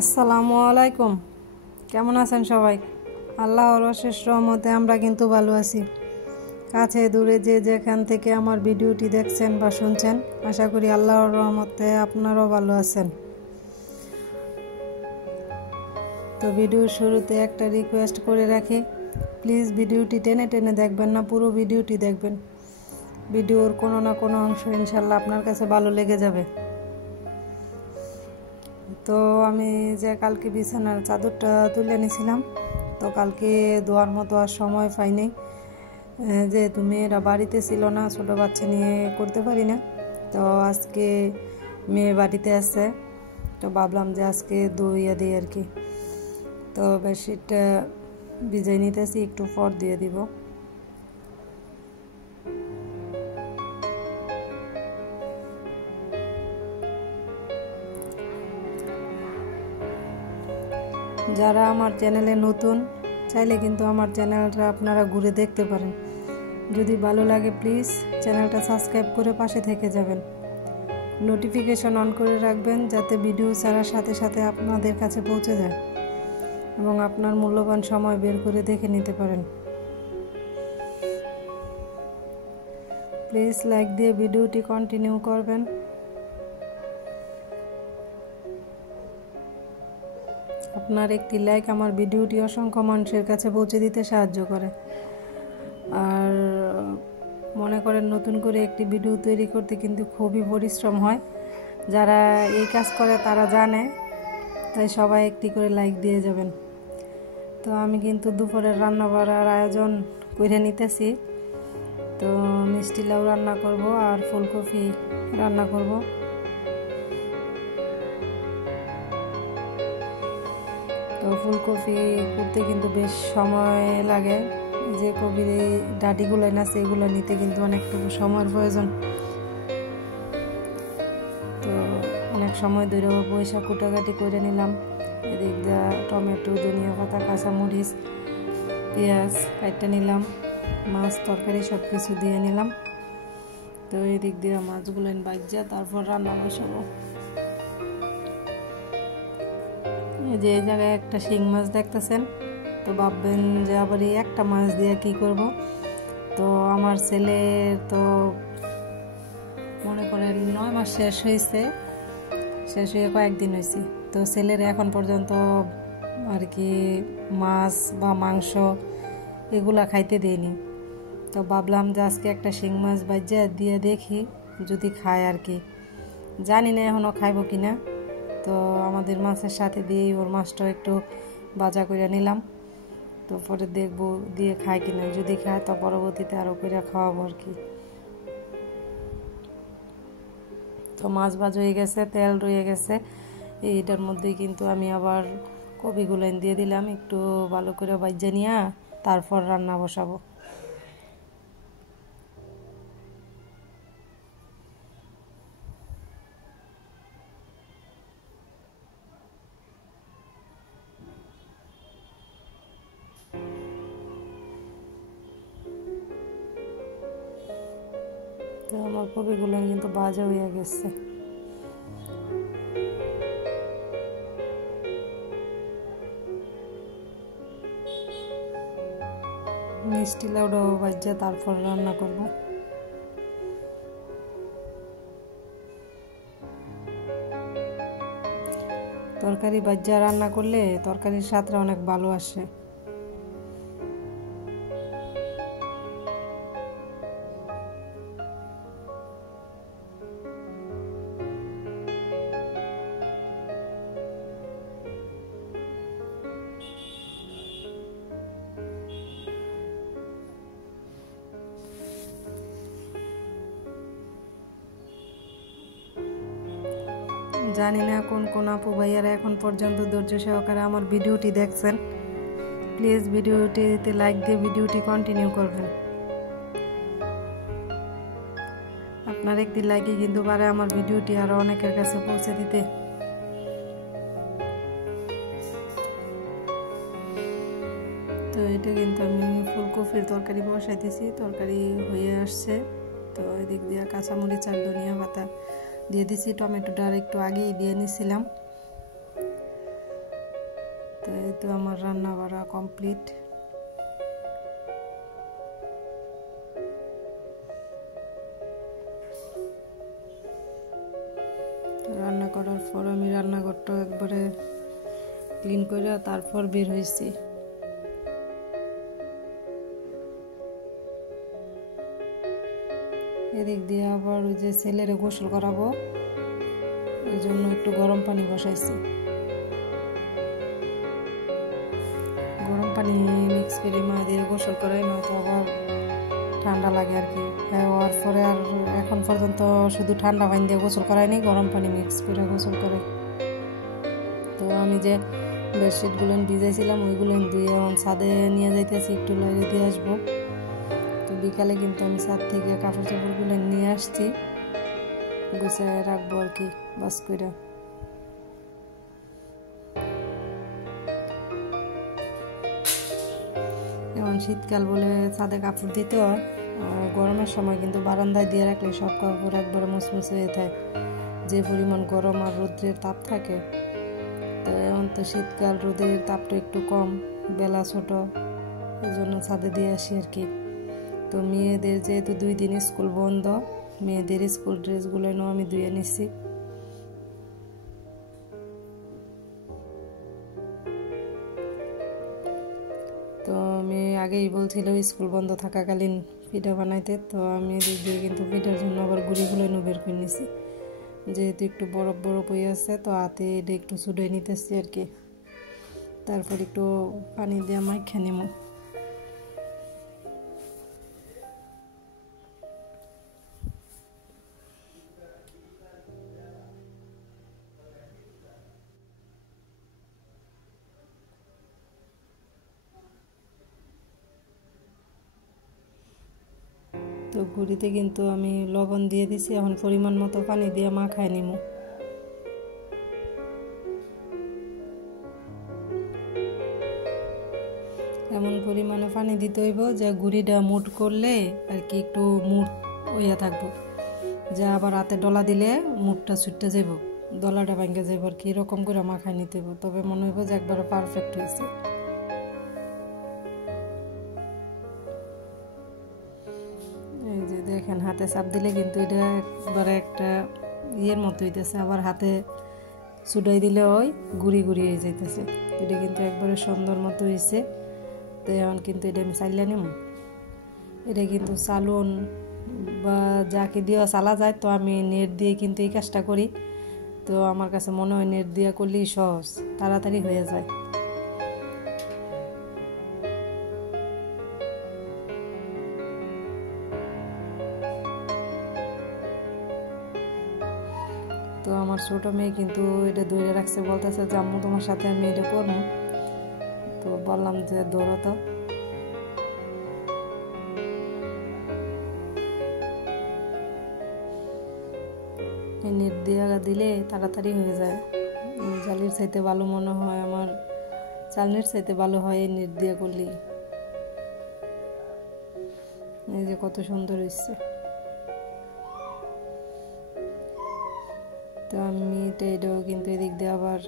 আসসালামু আলাইকুম। কেমন আছেন সবাই? আল্লাহর অশেষ রহমতে আমরা কিন্তু ভালো আছি। কাছে দূরে যে যেখান থেকে আমার ভিডিওটি দেখছেন বা শুনছেন, আশা করি আল্লাহর রহমতে আপনারাও ভালো আছেন। তো ভিডিওর শুরুতে একটা রিকোয়েস্ট করে রাখি, প্লিজ ভিডিওটি টেনে টেনে দেখবেন না, পুরো ভিডিওটি দেখবেন। ভিডিওর কোনো না কোনো অংশ ইনশাল্লাহ আপনার কাছে ভালো লেগে যাবে। তো আমি যে কালকে বিছানার চাদরটা তুলে নিয়েছিলাম, তো কালকে ধোয়ার মতো আর সময় পাইনি, যেহেতু মেয়েরা বাড়িতে ছিল না, ছোটো বাচ্চা নিয়ে করতে পারি না। তো আজকে মেয়ে বাড়িতে আছে, তো ভাবলাম যে আজকে ধুইয়া দিই আর কি। তো বেডশিটটা ভিজাই নিতেছি, একটু পর দিয়ে দিব। যারা আমার চ্যানেলে নতুন, চাইলে কিন্তু আমার চ্যানেলটা আপনারা ঘুরে দেখতে পারেন। যদি ভালো লাগে প্লিজ চ্যানেলটা সাবস্ক্রাইব করে পাশে থেকে যাবেন। নোটিফিকেশন অন করে রাখবেন, যাতে ভিডিও ছাড়ার সাথে সাথে আপনাদের কাছে পৌঁছে যায় এবং আপনার মূল্যবান সময় বের করে দেখে নিতে পারেন। প্লিজ লাইক দিয়ে ভিডিওটি কন্টিনিউ করবেন। আপনার একটি লাইক আমার ভিডিওটি অসংখ্য মানুষের কাছে পৌঁছে দিতে সাহায্য করে। আর মনে করেন, নতুন করে একটি ভিডিও তৈরি করতে কিন্তু খুবই পরিশ্রম হয়। যারা এই কাজ করে তারা জানে, তাই সবাই একটি করে লাইক দিয়ে যাবেন। তো আমি কিন্তু দুপুরের রান্না করার আয়োজন করে নিতেছি। তো মিষ্টি লাউ রান্না করব আর ফুলকপি রান্না করব। তো ফুলকপি করতে কিন্তু বেশ সময় লাগে, যে কপির ডাঁটিগুলো না সেগুলো নিতে কিন্তু অনেকটুকু সময়ের প্রয়োজন। তো অনেক সময় ধরে পয়সা কুটাকাটি করে নিলাম। এদিক দিয়ে টমেটো, ধনিয়া পাতা, কাঁচামরিচ, পেঁয়াজ কাটতে নিলাম, মাছ তরকারি সব কিছু দিয়ে নিলাম। তো এদিক দিয়ে মাছগুলো ভাজা তারপর রান্না বসাবো। যে এই জায়গায় একটা শিং মাছ দেখতেছেন, তো ভাববেন যে আবার এই একটা মাছ দিয়ে কি করব। তো আমার ছেলে তো মনে করেন 9 মাস শেষ হয়ে কয়েকদিন হয়েছে। তো ছেলের এখন পর্যন্ত আর কি মাছ বা মাংস এগুলা খাইতে দেয়নি। তো ভাবলাম যে আজকে একটা শিং মাছ ভাজা দিয়ে দেখি যদি খায় আর কি। জানি না এখনও খাইব কিনা। তো আমাদের মাছের সাথে দিয়েই ওর মাছটাও একটু ভাজা করে নিলাম। তো পরে দেখবো দিয়ে খায় কিনা, যদি খায় তো পরবর্তীতে আরও করে খাওয়াবো আর কি। তো মাছ ভাজা হয়ে গেছে, তেল রয়ে গেছে, এইটার মধ্যেই কিন্তু আমি আবার কপিগুলো দিয়ে দিলাম, একটু ভালো করে ভাজা নিয়ে তারপর রান্না বসাবো। তো আমার কপিগুলো কিন্তু ভাজা হয়ে গেছে। মিষ্টি লাউটাও ভাজা তারপর রান্না করব। তরকারি ভাজা রান্না করলে তরকারির স্বাদটা অনেক ভালো আসে। জানি না কোন কোন আপু ভাইয়ারা এখন পর্যন্ত ধৈর্য সহকারে আমার ভিডিওটি দেখছেন। প্লিজ ভিডিওটিতে লাইক দিয়ে ভিডিওটি কন্টিনিউ করবেন। আপনার একটি লাইকই কিন্তু পারে আমার ভিডিওটি আরও অনেকের কাছে পৌঁছে দিতে। তো এটা কিন্তু আমি ফুলকপির তরকারি বসাইতেছি, তরকারি হয়ে আসছে। তো এদিক দিয়ে কাঁচামরিচ আর ধনিয়া পাতা দিয়ে দিছি, টমেটোটা আর একটু আগেই দিয়ে নিছিলাম। তো এই তো আমার রান্না বাড়া কমপ্লিট। রান্না করার পর আমি রান্নাঘরটা একবারে ক্লিন করে তারপর বের হয়েছি। এদিক দিয়ে আবার ওই যে ছেলেরে গোসল করাবো, ওই জন্য একটু গরম পানি বসাইছি। গরম পানি মিক্স করে মা দিয়ে গোসল করাই, নয়তো আবার ঠান্ডা লাগে আর কি। হওয়ার পরে আর এখন পর্যন্ত শুধু ঠান্ডা পানি দিয়ে গোসল করাই, গরম পানি মিক্স করে গোসল করে। তো আমি যে বেডশিটগুলো ভিজাইছিলাম ওইগুলো ধুয়ে এখন ছাদে নিয়ে যাইতেছি, একটু লাগে দিয়ে আসবো। তো বিকালে কিন্তু আমি ছাদ থেকে কাপড় চাপড়গুলো নিয়ে আসছি, গুছায় রাখবো আর কি বাস করে। এখন শীতকাল বলে ছাদে কাপড় দিতে হয়, গরমের সময় কিন্তু বারান্দায় দিয়ে রাখলে সব কাপড় একবারে মুচমুচে হয়ে থাকে, যে পরিমাণ গরম আর রোদ্রের তাপ থাকে। তো এখন তো শীতকাল, রোদের তাপটা একটু কম, বেলা ছোট, এই জন্য ছাদে দিয়ে আসি আর কি। তো মেয়েদের যেহেতু 2 দিন স্কুল বন্ধ, মেয়েদের স্কুল ড্রেসগুলো আমি ধুয়ে নিচ্ছি। তো আমি আগেই বলছিল স্কুল বন্ধ থাকাকালীন পিঠা বানাইতে, তো আমি এদিক দিয়ে কিন্তু পিঠার জন্য আবার গুঁড়িগুলো বের করে নিছি, যেহেতু একটু বরফ বরফ হয়ে আছে, তো হাতে এটা একটু ছুটে নিতেছি আর কি। তারপর একটু পানি দিয়ে মাইখা নেব। তো গুঁড়িতে কিন্তু আমি লবণ দিয়ে দিছি, এখন পরিমাণ মতো পানি দিয়ে মাখায় নিব। এমন পরিমাণে পানি দিতে হইব যে গুঁড়িটা মুট করলে আর কি একটু মুট হইয়া থাকবো, যা আবার হাতে ডলা দিলে মুটটা ছুটতে যাব, ডলাটা ভাঙে যাব আর কি। এরকম করে মাখায় নিতে হইব, তবে মনে হইব যে একবারে পারফেক্ট হয়েছে। এই যে দেখেন, হাতে চাপ দিলে কিন্তু এটা একবারে একটা ইয়ের মতো হইতেছে, আবার হাতে ছুটাই দিলে ওই গুড়ি গুড়ি হয়ে যাইতেছে। এটা কিন্তু একবারে সুন্দর মতো হয়েছে। তো এখন কিন্তু এটা আমি চাইলে নিব, এটা কিন্তু চালুন বা যাকে দিয়ে চালা যায়। তো আমি নেট দিয়ে কিন্তু এই কাজটা করি, তো আমার কাছে মনে হয় নেট দিয়ে করলেই সহজ, তাড়াতাড়ি হয়ে যায়। তো আমার ছোট মেয়ে কিন্তু এটা ধরে রাখছে, বলতেছে যে আম্মু তোমার সাথে আমি এটা করবো। তো বললাম যে ধরো তো। নেট দিয়ে দিলে তাড়াতাড়ি হয়ে যায়, জালির চাইতে ভালো মনে হয় আমার, চালনির চাইতে ভালো হয় এই নেট দিয়ে করলেই। এই যে কত সুন্দর হয়েছে। তো আমি এটাও কিন্তু এদিক দিয়ে আবার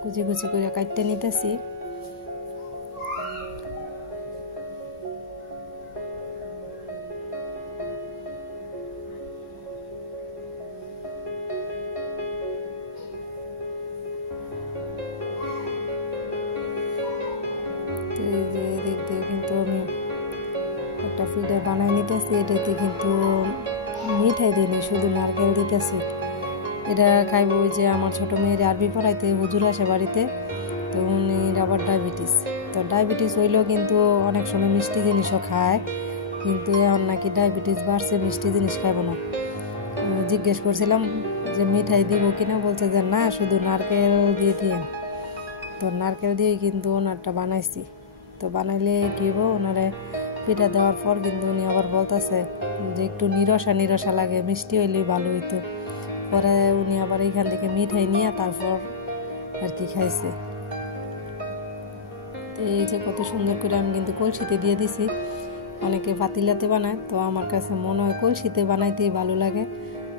কুচি কুচি করে কাটতে নিতেছি। এই যে এদিক দিয়ে কিন্তু আমি একটা পিঠা বানাই নিতেছি, এটাতে কিন্তু মিঠাই দিইনি, শুধু নারকেল দিতেছি। এটা খাইব ওই যে আমার ছোটো মেয়ের আরবি পড়াইতে হুজুর আসে বাড়িতে, তো উনির আবার ডায়াবেটিস। তো ডায়াবেটিস হইলেও কিন্তু অনেক সময় মিষ্টি জিনিসও খায়, কিন্তু এখন নাকি ডায়াবেটিস বাড়ছে, মিষ্টি জিনিস খাইব না। জিজ্ঞেস করছিলাম যে মিঠাই দিব কিনা, বলছে যে না, শুধু নারকেল দিয়ে দিয়েন। তো নারকেল দিয়েই কিন্তু ওনারটা বানাইছি। তো বানাইলে কী হবো, ওনারে পিঠা দেওয়ার পর কিন্তু উনি আবার বলতেছে যে একটু নিরসা নিরসা লাগে, মিষ্টি হইলেই ভালো হইতো। পরে উনি আবার এইখান থেকে মিঠাই নিয়ে তারপর আর কি খাইছে। এই যে কত সুন্দর করে আমি কিন্তু কলসিতে দিয়ে দিছি, অনেকে পাতিলাতে বানায়, তো আমার কাছে মনে হয় কলসিতে বানাইতেই ভালো লাগে।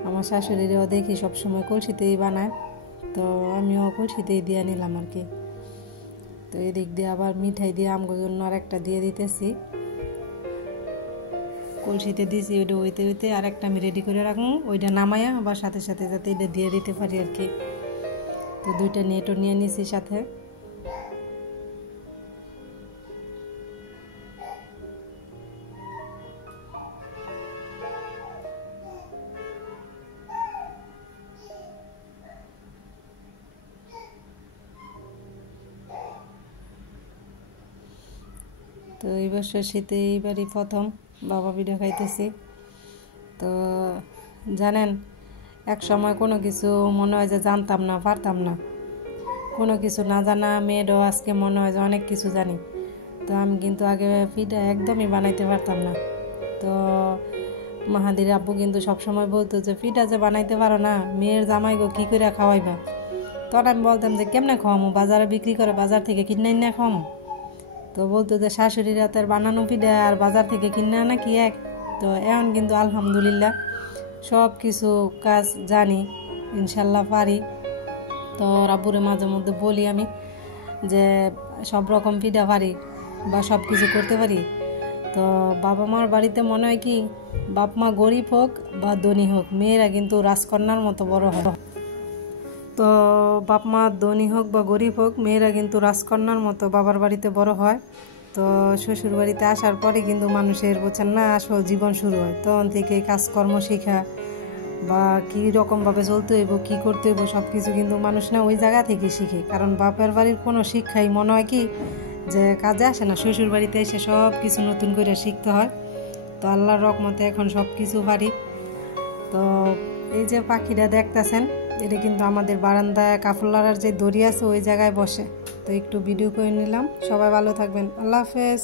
আমার শাশুড়িরাও দেখি সবসময় কলসিতেই বানায়, তো আমিও কলসিতেই দিয়ে নিলাম আর কি। তো এদিক দিয়ে আবার মিঠাই দিয়ে আমগো জন্য আর একটা দিয়ে দিতেছি, কলসিতে দিয়েছি, ওইটা হইতে হইতে আর একটা আমি রেডি করে রাখবো, ওইটা নামাইয়া আবার সাথে সাথে যাতে এটা দিয়ে দিতে পারি আর কি। তো দুইটা নেটও নিয়ে নিছি সাথে। তো এই বছর শীতে এইবারই প্রথম বাবা পিঠা খাইতেছি। তো জানেন, এক সময় কোনো কিছু মনে হয় যে জানতাম না, পারতাম না, কোনো কিছু না জানা মেয়েরও আজকে মনে হয় যে অনেক কিছু জানি। তো আমি কিন্তু আগে পিঠা একদমই বানাইতে পারতাম না। তো মাহাদির আব্বু কিন্তু সবসময় বলতো যে পিঠা যে বানাইতে পারো না, মেয়ের জামাই গো কী করে খাওয়াইবা। তখন আমি বলতাম যে কেমনে খাওয়ামো, বাজারে বিক্রি করে বাজার থেকে কিনে না খাওয়ামো। তো বলতো যে শাশুড়ির হাতের বানানো পিঠা আর বাজার থেকে কিনে আনা কি এক। তো এখন কিন্তু আলহামদুলিল্লাহ সব কিছু কাজ জানি, ইনশাল্লাহ পারি। তো রাব্বুরে মাঝে মধ্যে বলি আমি যে সব রকম পিঠা পারি বা সব কিছু করতে পারি। তো বাবা মার বাড়িতে মনে হয় কি, বাপ মা গরিব হোক বা ধনী হোক, মেয়েরা কিন্তু রাজকন্যার মতো বড় হয়। তো বাপ মা ধনী হোক বা গরিব হোক, মেয়েরা কিন্তু রাজকন্যার মতো বাবার বাড়িতে বড় হয়। তো শ্বশুর বাড়িতে আসার পরে কিন্তু মানুষের বলছেন না আসল জীবন শুরু হয়। তখন থেকে কাজকর্ম শেখা বা কী রকমভাবে চলতে হইব, কী করতে হইব, সব কিছু কিন্তু মানুষ না ওই জায়গা থেকে শিখে। কারণ বাপের বাড়ির কোনো শিক্ষাই মনে হয় কি যে কাজে আসে না, শ্বশুর বাড়িতে এসে সব কিছু নতুন করে শিখতে হয়। তো আল্লাহর রহমতে এখন সব কিছু পারি। তো এই যে পাখিটা দেখতেছেন, এটা কিন্তু আমাদের বারান্দায় কাপড় লাগার যে দড়ি আছে ওই জায়গায় বসে। তো একটু ভিডিও করে নিলাম। সবাই ভালো থাকবেন, আল্লাহ হাফেজ।